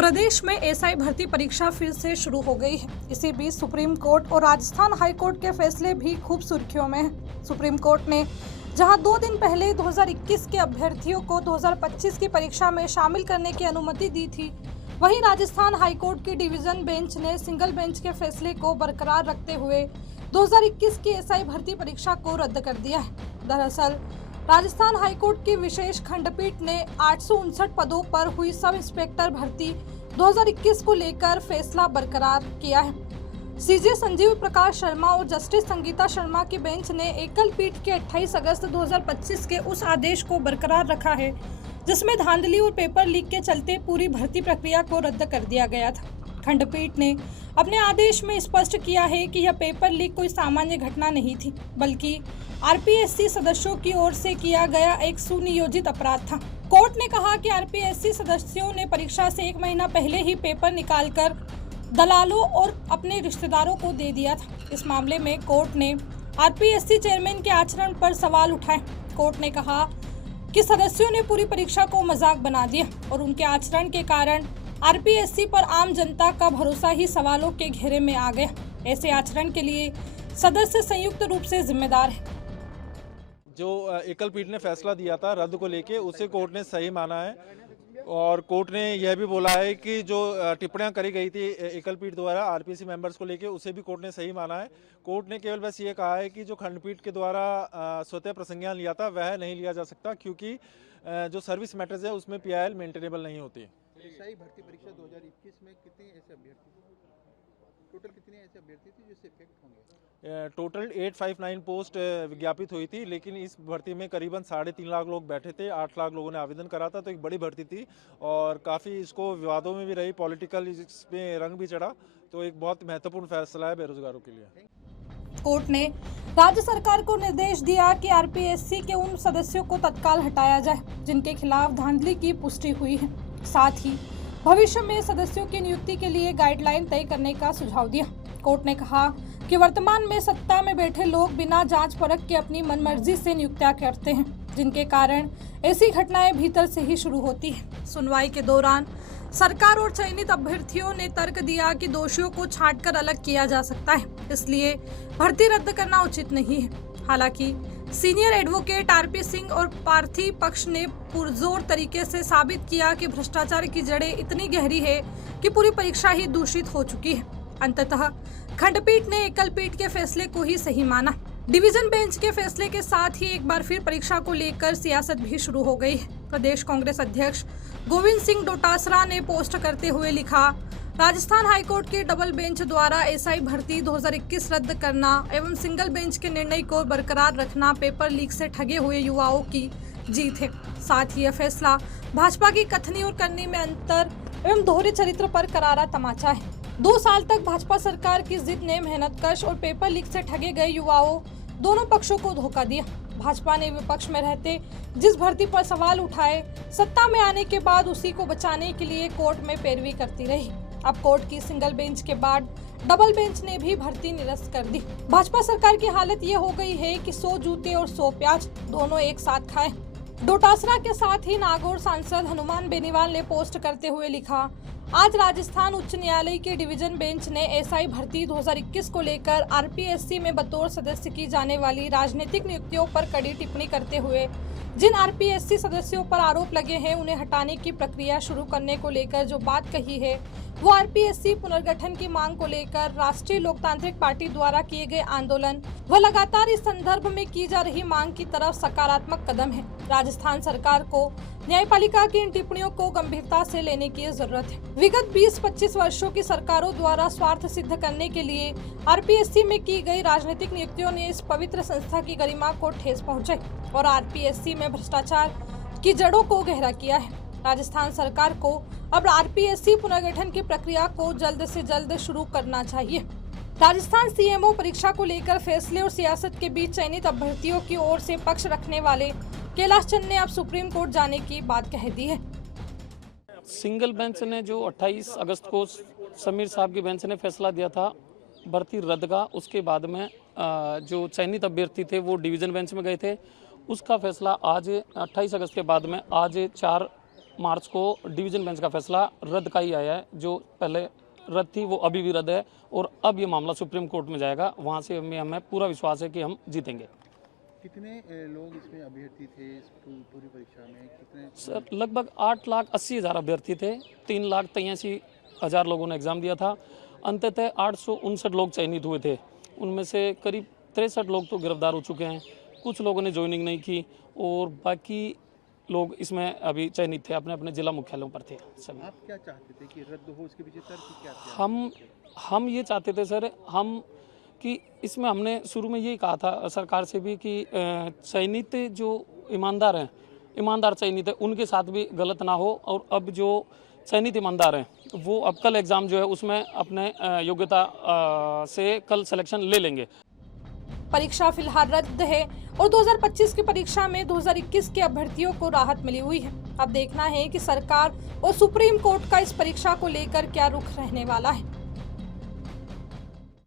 प्रदेश में एसआई भर्ती परीक्षा फिर से शुरू हो गई है। इसी बीच सुप्रीम कोर्ट और राजस्थान हाई कोर्ट के फैसले भी खूब सुर्खियों में हैं। सुप्रीम कोर्ट ने जहां 2 दिन पहले 2021 के अभ्यर्थियों को 2025 की परीक्षा में शामिल करने की अनुमति दी थी, वहीं राजस्थान हाई कोर्ट की डिवीजन बेंच ने सिंगल बेंच के फैसले को बरकरार रखते हुए 2021 की एसआई भर्ती परीक्षा को रद्द कर दिया है। दरअसल राजस्थान हाईकोर्ट की विशेष खंडपीठ ने 859 पदों पर हुई सब इंस्पेक्टर भर्ती 2021 को लेकर फैसला बरकरार किया है। सीजे संजीव प्रकाश शर्मा और जस्टिस संगीता शर्मा की बेंच ने एकल पीठ के 28 अगस्त 2025 के उस आदेश को बरकरार रखा है जिसमें धांधली और पेपर लीक के चलते पूरी भर्ती प्रक्रिया को रद्द कर दिया गया था। खंडपीठ ने अपने आदेश में स्पष्ट किया है कि यह पेपर लीक कोई सामान्य घटना नहीं थी, बल्कि आरपीएससी सदस्यों की ओर से किया गया एक सुनियोजित अपराध था। कोर्ट ने कहा कि आरपीएससी सदस्यों ने परीक्षा से 1 महीना पहले ही पेपर निकालकर दलालों और अपने रिश्तेदारों को दे दिया था। इस मामले में कोर्ट ने आरपीएससी चेयरमैन के आचरण पर सवाल उठाए। कोर्ट ने कहा कि सदस्यों ने पूरी परीक्षा को मजाक बना दिया और उनके आचरण के कारण आरपीएससी पर आम जनता का भरोसा ही सवालों के घेरे में आ गया। ऐसे आचरण के लिए सदस्य संयुक्त रूप से जिम्मेदार है। जो एकल पीठ ने फैसला दिया था रद्द को लेके, उसे कोर्ट ने सही माना है और कोर्ट ने यह भी बोला है कि जो टिप्पणियां करी गई थी एकल पीठ द्वारा आरपीएससी मेंबर्स को लेके, उसे भी कोर्ट ने सही माना है। कोर्ट ने केवल बस ये कहा है कि जो खंडपीठ के द्वारा स्वतः प्रसंज्ञान लिया था वह नहीं लिया जा सकता, क्योंकि जो सर्विस मैटर्स है उसमें पीआईएल मेंटेनेबल नहीं होती। एसआई भर्ती परीक्षा 2021 में कितने ऐसे अभ्यर्थी टोटल कितने ऐसे अभ्यर्थी थे जिससे इफेक्ट होंगे? टोटल 859 पोस्ट विज्ञापित हुई थी, लेकिन इस भर्ती में करीबन 3.5 लाख लोग बैठे थे। 8 लाख लोगों ने आवेदन करा था, तो एक बड़ी भर्ती थी और काफ़ी इसको विवादों में भी रही, पॉलिटिकल इसमें रंग भी चढ़ा। तो एक बहुत महत्वपूर्ण फैसला है बेरोजगारों के लिए। कोर्ट ने राज्य सरकार को निर्देश दिया कि आरपीएससी के उन सदस्यों को तत्काल हटाया जाए जिनके खिलाफ धांधली की पुष्टि हुई है। साथ ही भविष्य में सदस्यों की नियुक्ति के लिए गाइडलाइन तय करने का सुझाव दिया। कोर्ट ने कहा कि वर्तमान में सत्ता में बैठे लोग बिना जांच परख के अपनी मनमर्जी से नियुक्तियां करते हैं, जिनके कारण ऐसी घटनाएं भीतर से ही शुरू होती है। सुनवाई के दौरान सरकार और चयनित अभ्यर्थियों ने तर्क दिया कि दोषियों को छांटकर अलग किया जा सकता है, इसलिए भर्ती रद्द करना उचित नहीं है। हालांकि सीनियर एडवोकेट आरपी सिंह और पार्थी पक्ष ने पुरजोर तरीके से साबित किया कि भ्रष्टाचार की जड़ें इतनी गहरी है कि पूरी परीक्षा ही दूषित हो चुकी है। अंततः खंडपीठ ने एकल पीठ के फैसले को ही सही माना। डिवीजन बेंच के फैसले के साथ ही एक बार फिर परीक्षा को लेकर सियासत भी शुरू हो गई है। प्रदेश कांग्रेस अध्यक्ष गोविंद सिंह डोटासरा ने पोस्ट करते हुए लिखा, राजस्थान हाईकोर्ट के डबल बेंच द्वारा एसआई भर्ती 2021 रद्द करना एवं सिंगल बेंच के निर्णय को बरकरार रखना पेपर लीक से ठगे हुए युवाओं की जीत है। साथ ही यह फैसला भाजपा की कथनी और करनी में अंतर एवं दोहरे चरित्र पर करारा तमाचा है। 2 साल तक भाजपा सरकार की जिद ने मेहनतकश और पेपर लीक से ठगे गए युवाओं दोनों पक्षों को धोखा दिया। भाजपा ने विपक्ष में रहते जिस भर्ती पर सवाल उठाए, सत्ता में आने के बाद उसी को बचाने के लिए कोर्ट में पैरवी करती रही। अब कोर्ट की सिंगल बेंच के बाद डबल बेंच ने भी भर्ती निरस्त कर दी। भाजपा सरकार की हालत ये हो गई है कि 100 जूते और 100 प्याज दोनों एक साथ खाएं। डोटासरा के साथ ही नागौर सांसद हनुमान बेनीवाल ने पोस्ट करते हुए लिखा, आज राजस्थान उच्च न्यायालय के डिवीजन बेंच ने एसआई भर्ती 2021 को लेकर आरपीएससी में बतौर सदस्य की जाने वाली राजनीतिक नियुक्तियों पर कड़ी टिप्पणी करते हुए जिन आरपीएससी सदस्यों पर आरोप लगे हैं उन्हें हटाने की प्रक्रिया शुरू करने को लेकर जो बात कही है वो आरपीएससी पुनर्गठन की मांग को लेकर राष्ट्रीय लोकतांत्रिक पार्टी द्वारा किए गए आंदोलन व लगातार इस संदर्भ में की जा रही मांग की तरफ सकारात्मक कदम है। राजस्थान सरकार को न्यायपालिका की इन टिप्पणियों को गंभीरता से लेने की जरूरत है। विगत 20-25 वर्षों की सरकारों द्वारा स्वार्थ सिद्ध करने के लिए आरपीएससी में की गई राजनीतिक नियुक्तियों ने इस पवित्र संस्था की गरिमा को ठेस पहुंचाई और आरपीएससी में भ्रष्टाचार की जड़ों को गहरा किया है। राजस्थान सरकार को अब आरपीएससी पुनर्गठन की प्रक्रिया को जल्द से जल्द शुरू करना चाहिए। राजस्थान सीएमओ परीक्षा को लेकर फैसले और सियासत के बीच चयनित अभ्यर्थियों की ओर से पक्ष रखने वाले कैलाश चंद ने अब सुप्रीम कोर्ट जाने की बात कह दी है। सिंगल बेंच ने जो 28 अगस्त को समीर साहब की बेंच ने फैसला दिया था भर्ती रद्द का, उसके बाद में जो चयनित अभ्यर्थी थे वो डिवीजन बेंच में गए थे। उसका फैसला आज 28 अगस्त के बाद में आज 4 मार्च को डिवीजन बेंच का फैसला रद्द का ही आया है। जो पहले रद्द थी वो अभी भी रद्द है और अब ये मामला सुप्रीम कोर्ट में जाएगा। वहाँ से हमें पूरा विश्वास है कि हम जीतेंगे। कितने लोग इसमें अभ्यर्थी थे इस पूरी परीक्षा में? कितने? सर लगभग 8,80,000 अभ्यर्थी थे। 3,83,000 लोगों ने एग्ज़ाम दिया था। अंततः 859 लोग चयनित हुए थे। उनमें से करीब 63 लोग तो गिरफ्तार हो चुके हैं। कुछ लोगों ने ज्वाइनिंग नहीं की और बाकी लोग इसमें अभी चयनित थे, अपने अपने जिला मुख्यालयों पर थे सभी। आप क्या चाहते थे कि रद्द हो, उसके पीछे तर्क क्या थे? हम ये चाहते थे सर, हम कि इसमें हमने शुरू में यही कहा था सरकार से भी कि चयनित जो ईमानदार हैं, ईमानदार चयनित है, उनके साथ भी गलत ना हो। और अब जो चयनित ईमानदार हैं वो अब कल एग्ज़ाम जो है उसमें अपने योग्यता से कल सिलेक्शन ले लेंगे। परीक्षा फिलहाल रद्द है और 2025 की परीक्षा में 2021 के अभ्यर्थियों को राहत मिली हुई है। अब देखना है कि सरकार और सुप्रीम कोर्ट का इस परीक्षा को लेकर क्या रुख रहने वाला है।